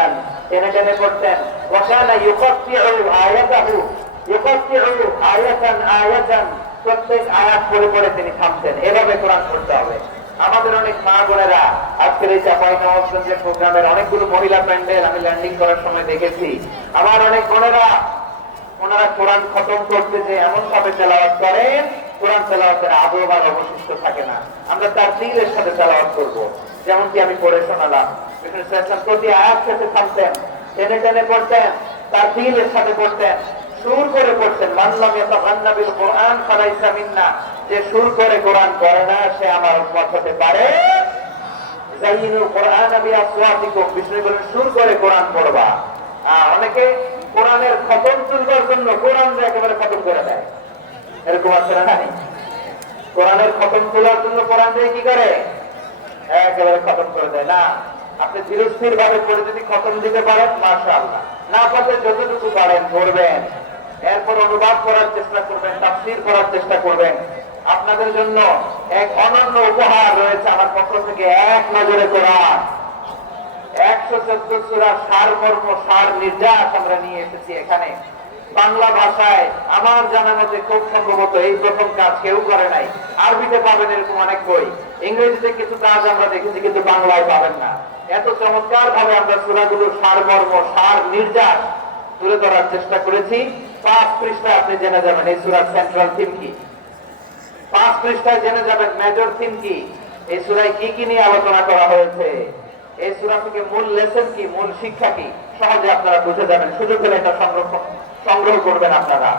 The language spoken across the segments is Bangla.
আয়াতান, টেনে টেনে পড়তেন। ওয়া কানা ইউকাত্তিউ আয়াতাহু, ইউকাত্তিউ আয়াতান আয়াতান, প্রত্যেক আয়াত পড়ে পড়ে তিনি থামতেন। এভাবে কোরআন পড়তে হবে। আমাদের অনেক মা বোনেরা আজকের এই চাঁপাইনবাবগঞ্জের প্রোগ্রামের অনেকগুলো মহিলা প্যান্ডেল আমি ল্যান্ডিং করার সময় দেখেছি। আমার অনেক বোনেরা ওনারা কোরআন খতম করতে যে এমন ভাবে তেলাওয়াত করেন, কোরআন তেলাওয়াতের আদব আর অবশিষ্ট থাকে না। আমরা তার দিলের সাথে তেলাওয়াত করব, যেমন কি আমি পড়ে শোনালাম। প্রতি আয়াত সাথে থামতেন, টেনে টেনে পড়তেন, তার দিলের সাথে পড়তেন, সুর করে পড়তেন। মানলাম ইয়াতাগান্না বিল কোরআন ফালাইসা মিন্না, যে সুর করে কোরআন পড়ে না সে আমার উম্মত হতে পারে। যাইনুল কোরআন বিআসওয়াতিকুম, বিষ্ণু বলেন সুর করে কোরআন পড়বা। অনেকে কোরআনের খতম তুলবার জন্য কোরআন একেবারে খতম করে দেয়, এরকম আছে না? কোরআনের খতম তোলার জন্য কোরআন দিয়ে কি করে? একেবারে খতম করে দেয় না। আপনি ধীরস্থির ভাবে পড়ে যদি খতম দিতে পারেন মাশাআল্লাহ, না পারলে যতটুকু পারেন পড়বেন, এরপর অনুবাদ করার চেষ্টা করবেন, তাফসীর করার চেষ্টা করবেন। আপনাদের জন্য এক অনন্য উপহার রয়েছে আমার পক্ষ থেকে, এক নজরে কোরআন 114 সূরা সারমর্ম সার নির্যাস আমরা নিয়ে এসেছি এখানে বাংলা ভাষায়। আমার জানা মতে খুব সম্ভবত এই প্রথম কাজ কেউ করে নাই। আরবিতে পাবেন এরকম অনেক বই, ইংরেজিতে কিছু কাজ আমরা দেখেছি, কিন্তু বাংলায় পাবেন না। এত চমৎকার ভাবে আমরা সূরাগুলো সারমর্ম সার নির্যাস তুলে ধরার চেষ্টা করেছি। 5 পৃষ্ঠায় আপনি জেনে যাবেন এই সূরার সেন্ট্রাল থিম কি, 5 পৃষ্ঠায় জেনে যাবেন মেজর থিম কি, এই সূরায় কি কি নিয়ে আলোচনা করা হয়েছে, এই সূরা থেকে মূল লেসন কি, মূল শিক্ষা কি, সহজে আপনারা বুঝে যাবেন। সুযোগ হলে এটা সংগ্রহ করবেন। আপনারা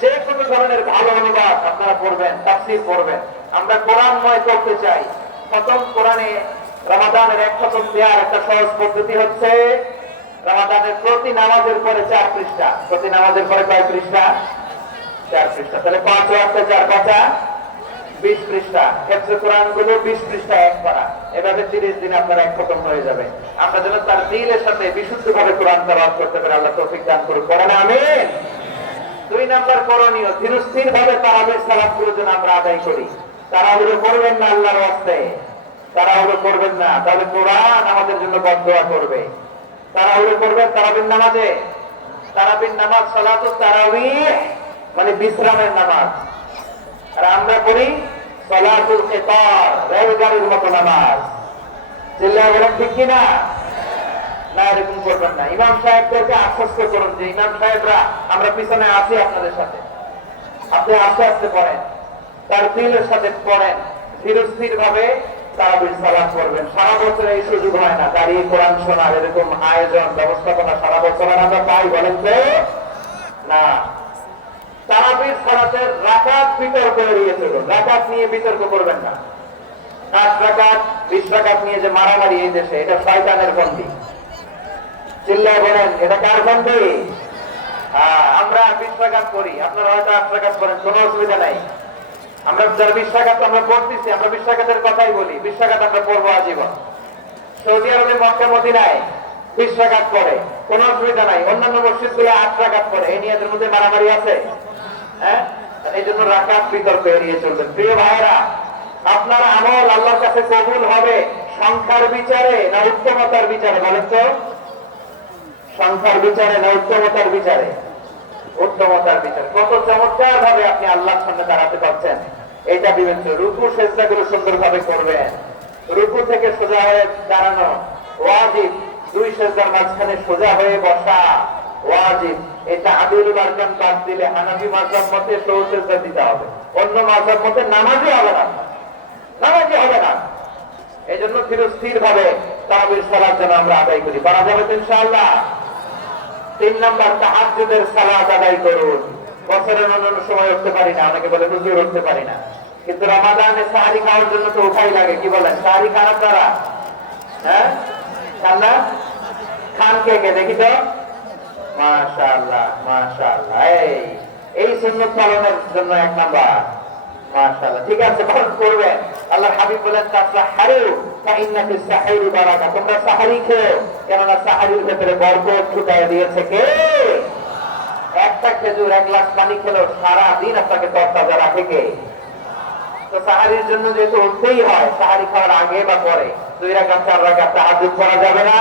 যে কোনো ধরনের ভালো অনুবাদ আপনারা পড়বেন, তাফসীর পড়বেন। আমরা কোরআনময় করতে চাই। খতম কোরআনে রমাদানের এক খতম দেওয়ার একটা সহজ পদ্ধতি হচ্ছে রমাদানের প্রতি নামাজের পরে 4 পৃষ্ঠা, প্রতি নামাজের পরে কয় পৃষ্ঠা? 4 পৃষ্ঠা। তাহলে 5 ওয়াক্তে 4 পাঁচা 20 পৃষ্ঠা। হেফজে কোরআন গুলো 20 পৃষ্ঠা এক করা, এভাবে 30 দিন আপনার এক খতম হয়ে যাবে। আমরা যেন তার দিলের সাথে বিশুদ্ধ ভাবে কোরআন তেলাওয়াত করতে পারি, আল্লাহ তৌফিক দান করুন। পড়েন আমিন। 2 নাম্বার করণীয়, ধীরস্থির ভাবে তারাবির সালাত গুলো যেন আমরা আদায় করি। তাড়াহুড়ো করবেন না আল্লাহর ওয়াস্তে, তাড়াহুড়ো করবেন না, তাহলে কোরআন আমাদের জন্য বদদোয়া করবে। তাড়াহুড়ো করবেন তারাবির নামাজে। তারাবির নামাজ সালাতুত তারাবিহ মানে বিশ্রামের নামাজ, আর আমরা করি সালাতুল কিতার, রেলগাড়ির মতো নামাজ। চিল্লায় বলেন ঠিক কিনা? না, এরকম করবেন না। ইমাম সাহেবদেরকে আশ্বস্ত করুন যে ইমাম সাহেবরা আমরা পিছনে আছি আপনাদের সাথে, আপনি আস্তে আস্তে পড়েন, তার দিলের সাথে পড়েন, ধীরস্থির ভাবে তারাবির সালাত করবেন। সারা বছর এই সুযোগ হয় না দাঁড়িয়ে কোরআন শোনার, এরকম আয়োজন ব্যবস্থাপনা সারা বছর আমরা পাই বলেন তো না। তারাবির সালাতের রাকাত বিতর্ক এড়িয়ে চলুন, রাকাত নিয়ে বিতর্ক করবেন না। 8 রাকাত 20 রাকাত নিয়ে যে মারামারি এই দেশে, এটা শয়তানের ফন্দি। চিল্লায় বলেন এটা কার ফন্দি? আমরা 20 রাকাত করি, আপনারা হয়তো 8 রাকাত করেন, কোনো অসুবিধা নাই। আমরা যারা 20 রাকাত আমরা পড়তেছি, আমরা 20 রাকাতের কথাই বলি, 20 রাকাত আমরা পড়বো আজীবন। সৌদি আরবে মক্কা মদিনায় 20 রাকাত পড়ে, কোনো অসুবিধা নাই। অন্যান্য মসজিদ গুলো 8 রাকাত পড়ে, এই নিয়ে এদের মধ্যে মারামারি আছে? হ্যাঁ, এই জন্য রাকাত বিতর্ক এড়িয়ে চলবেন। প্রিয় ভাইয়েরা, আপনার আমল আল্লাহর কাছে কবুল হবে সংখ্যার বিচারে না উত্তমতার বিচারে? বলেন তো, সংখ্যার বিচারে না উত্তমতার বিচারে? উত্তমতার বিচারে। কত চমৎকার ভাবে আপনি আল্লাহর সামনে দাঁড়াতে পারছেন এটা বিবেচ্য। রুকু সেজদাগুলো সুন্দরভাবে করবেন, রুকু থেকে সোজা হয়ে দাঁড়ানো ওয়াজিব, 2 সেজদার মাঝখানে সোজা হয়ে বসা ওয়াজিব। এটা আদিলুল আরকান বাদ দিলে হানাফি মাযহাব মতে সহজ সেজদা দিতে হবে, অন্য মাযহাব মতে নামাজই হবে না, নামাজই হবে না। এই জন্য ধীরস্থির ভাবে তারাবির সালাত যেন আমরা আদায় করি। পারা যাবে তো ইনশাআল্লাহ। 3 নাম্বার, তাহাজ্জুদের সালাত আদায় করুন। বছরের অন্যান্য সময় উঠতে পারি না, অনেকে বলে হুজুর উঠতে পারি না, কিন্তু রমাদানে সাহারি খাওয়ার জন্য তো উঠাই লাগে। কি বলেন, সাহারি খান আপনারা? হ্যাঁ, খান না? খান কে কে দেখি তো? মাশাআল্লাহ মাশাআল্লাহ। এই সুন্নাত পালনের জন্য 1 নাম্বার। মাশাআল্লাহ, ঠিক আছে, পালন করবেন। আল্লাহর হাবিব বলেন তাসাহহারু ফাইন্না ফিস সাহরি বারাকা, তোমরা সাহারি খেও, কেননা সাহারির ভেতরে বরকত ছুটায় দিয়েছে কে? একটা খেজুর 1 গ্লাস পানি খেলেও সারা দিন আপনাকে তরতাজা রাখে কে? তো সাহারির জন্য যেহেতু উঠতেই হয়, সাহারি খাওয়ার আগে বা পরে 2 রাকাত 4 রাকাত তাহাজ্জুদ করা যাবে না।